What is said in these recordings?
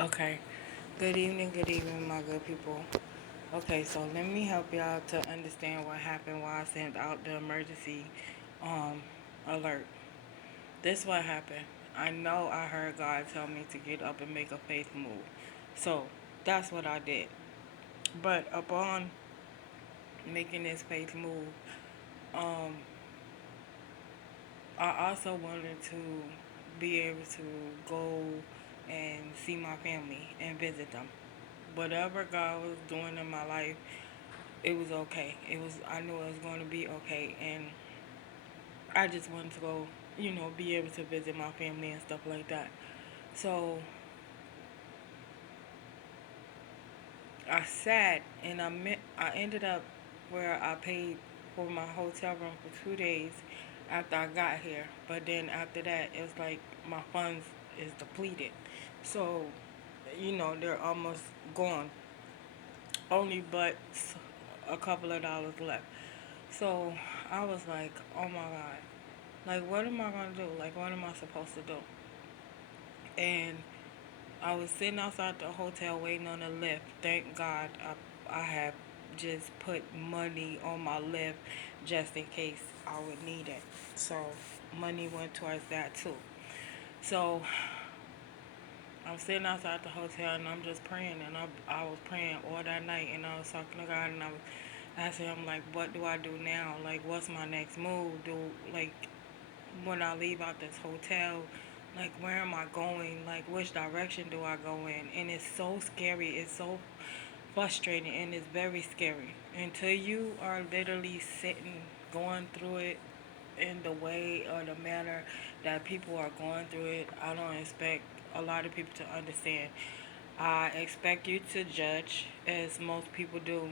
Okay. Good evening, my good people. Okay, so let me help y'all to understand what happened while I sent out the emergency um alert. This what happened. I know I heard God tell me to get up and make a faith move. So that's what I did. But upon making this faith move, um, I also wanted to be able to go and see my family and visit them. Whatever God was doing in my life, it was okay. I knew it was going to be okay, and I just wanted to go, be able to visit my family and stuff like that. So I sat and I ended up where I paid for my hotel room for 2 days after I got here. But then after that, it's like my funds is depleted. So, they're almost gone. Only but a couple of dollars left. So I was like, oh my God. Like, what am I going to do? Like, what am I supposed to do? And I was sitting outside the hotel waiting on a lift. Thank God I have just put money on my lift just in case I would need it. So money went towards that too. So I'm sitting outside the hotel and I'm just praying, and I was praying all that night, and I was talking to God, and I was asking him, like, what do I do now? Like, what's my next move? When I leave out this hotel, like, where am I going? Like, which direction do I go in? And it's so scary. It's so frustrating, and it's very scary until you are literally sitting, going through it in the way or the manner that people are going through it. I don't expect a lot of people to understand. I expect you to judge, as most people do,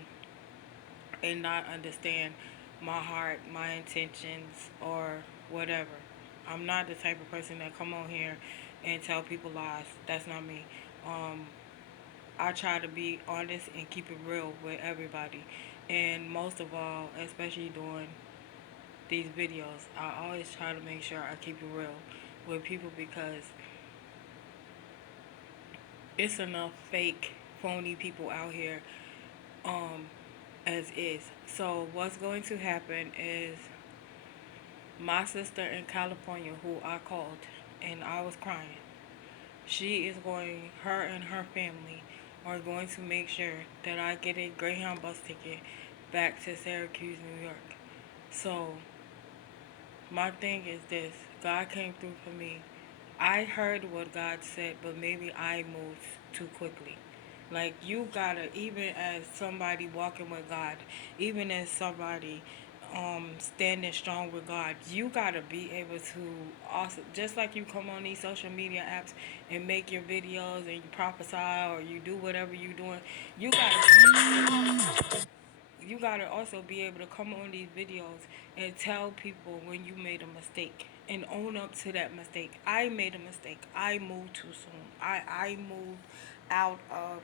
and not understand my heart, my intentions, or whatever. I'm not the type of person that come on here and tell people lies. That's not me. Um, I try to be honest and keep it real with everybody. And most of all, especially doing these videos, I always try to make sure I keep it real with people, because it's enough fake, phony people out here um, as is. So what's going to happen is my sister in California, who I called and I was crying, her and her family are going to make sure that I get a Greyhound bus ticket back to Syracuse, New York. So my thing is this: God came through for me. I heard what God said, but maybe I moved too quickly. Like, you gotta, even as somebody walking with God, even as somebody standing strong with God, you gotta be able to also, just like you come on these social media apps and make your videos and you prophesy or you do whatever you're doing, you gotta also be able to come on these videos and tell people when you made a mistake and own up to that mistake. I made a mistake. I moved too soon. I moved out of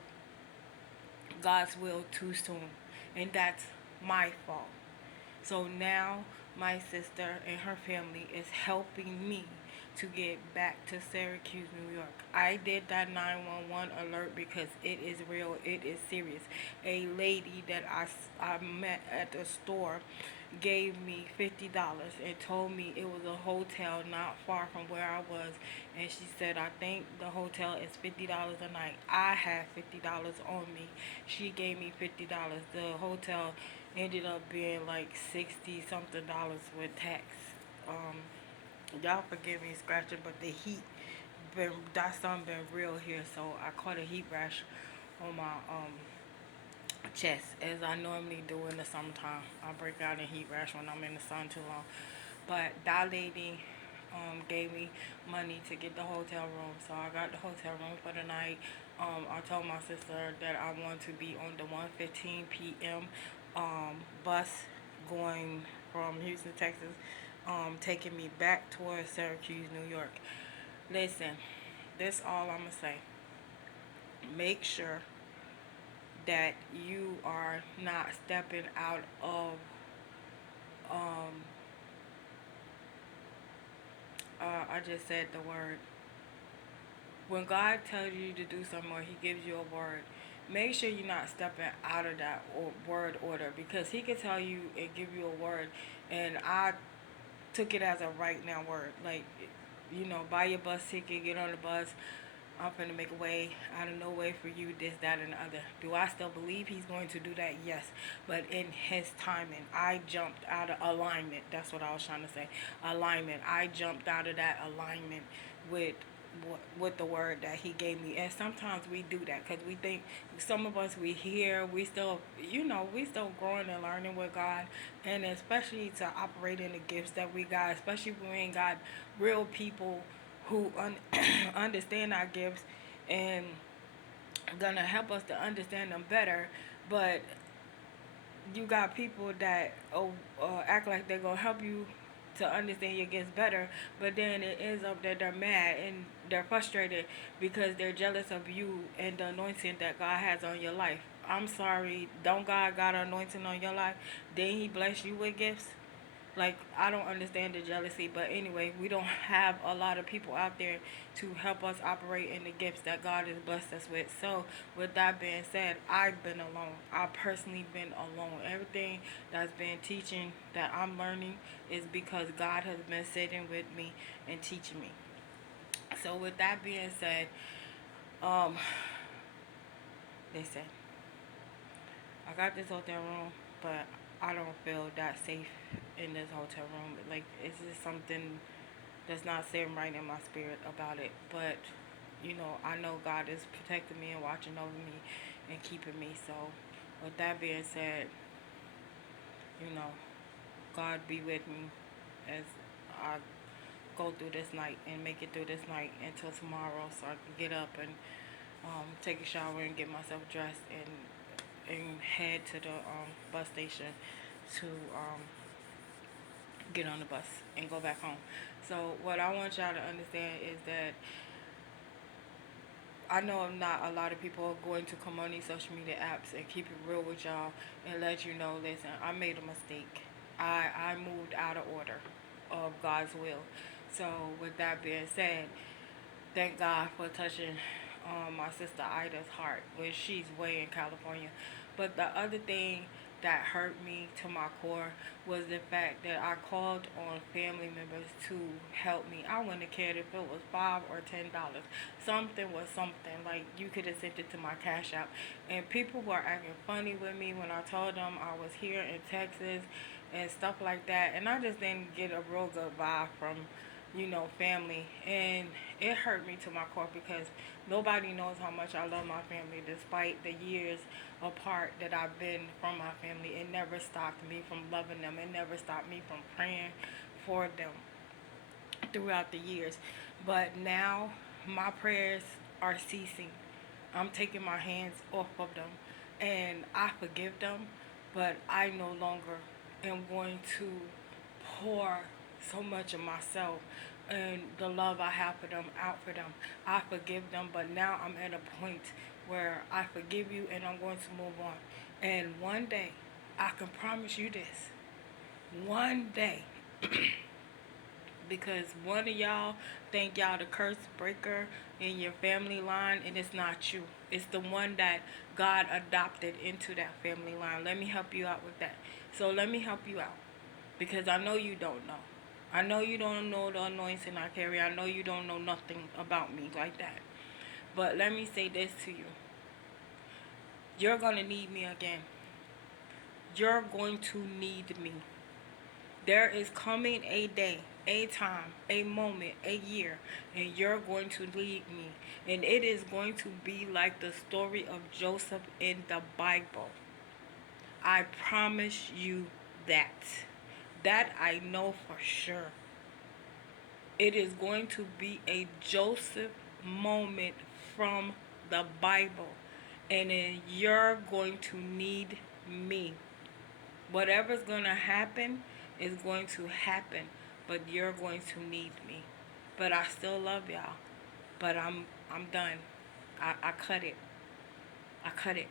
God's will too soon, and that's my fault. So now my sister and her family is helping me to get back to Syracuse, New York. I did that 911 alert because it is real, it is serious. A lady that I met at the store gave me $50 and told me it was a hotel not far from where I was, and she said, I think the hotel is $50 a night. I had $50 on me. She gave me $50. The hotel ended up being like 60 something dollars with tax. Um, y'all forgive me scratching, but the heat that sun been real here, so I caught a heat rash on my chest, as I normally do in the summertime. I break out in heat rash when I'm in the sun too long. But that lady gave me money to get the hotel room, so I got the hotel room for the night. I told my sister that I want to be on the 1:15 p.m. Bus going from Houston, Texas, taking me back towards Syracuse, New York. Listen, this all I'm gonna say. Make sure that you are not stepping out of um I just said the word When God tells you to do something or He gives you a word, make sure you're not stepping out of that word order, because He can tell you and give you a word, and I took it as a right now word. Like, buy your bus ticket, get on the bus. I'm finna make a way out of no way for you, this, that, and the other. Do I still believe He's going to do that? Yes. But in His timing, I jumped out of alignment. That's what I was trying to say. Alignment. I jumped out of that alignment with with the word that He gave me. And sometimes we do that because we think, some of us, we hear, we still, we still growing and learning with God. And especially to operate in the gifts that we got, especially when we ain't got real people who understand our gifts and gonna help us to understand them better. But you got people that act like they're gonna help you to understand your gifts better, but then it ends up that they're mad and they're frustrated because they're jealous of you and the anointing that God has on your life. I'm sorry, don't God got an anointing on your life? Then He bless you with gifts? Like, I don't understand the jealousy, but anyway, we don't have a lot of people out there to help us operate in the gifts that God has blessed us with. So with that being said, I've been alone. I personally been alone. Everything that's been teaching that I'm learning is because God has been sitting with me and teaching me. So with that being said, um listen, I got this hotel room, but I don't feel that safe in this hotel room. Like, it's just something that's not sitting right in my spirit about it. But I know God is protecting me and watching over me and keeping me. So with that being said, you know, God be with me as I go through this night and make it through this night until tomorrow, so I can get up and take a shower and get myself dressed and head to the bus station to get on the bus and go back home. So what I want y'all to understand is that I know not a lot of people are going to come on these social media apps and keep it real with y'all and let you know, listen, I made a mistake. I moved out of order of God's will. So with that being said, thank God for touching my sister Ida's heart when she's way in California. But the other thing that hurt me to my core was the fact that I called on family members to help me. I wouldn't have cared if it was $5 or $10. Something was something. Like, you could have sent it to my Cash App. And people were acting funny with me when I told them I was here in Texas and stuff like that. And I just didn't get a real good vibe from family. And it hurt me to my core because nobody knows how much I love my family despite the years apart that I've been from my family. It never stopped me from loving them. It never stopped me from praying for them throughout the years. But now my prayers are ceasing. I'm taking my hands off of them and I forgive them, but I no longer am going to pour so much of myself and the love I have for them out for them. I forgive them, but now I'm at a point where I forgive you and I'm going to move on. And one day, I can promise you this. One day, because one of y'all think y'all the curse breaker in your family line, and it's not you. It's the one that God adopted into that family line. Let me help you out with that. So let me help you out, because I know you don't know. I know you don't know the anointing I carry. I know you don't know nothing about me like that. But let me say this to you. You're going to need me again. You're going to need me. There is coming a day, a time, a moment, a year, and you're going to lead me. And it is going to be like the story of Joseph in the Bible. I promise you that. That I know for sure. It is going to be a Joseph moment from the Bible. And then you're going to need me. Whatever's going to happen is going to happen, but you're going to need me. But I still love y'all. But I'm done. I cut it. I cut it.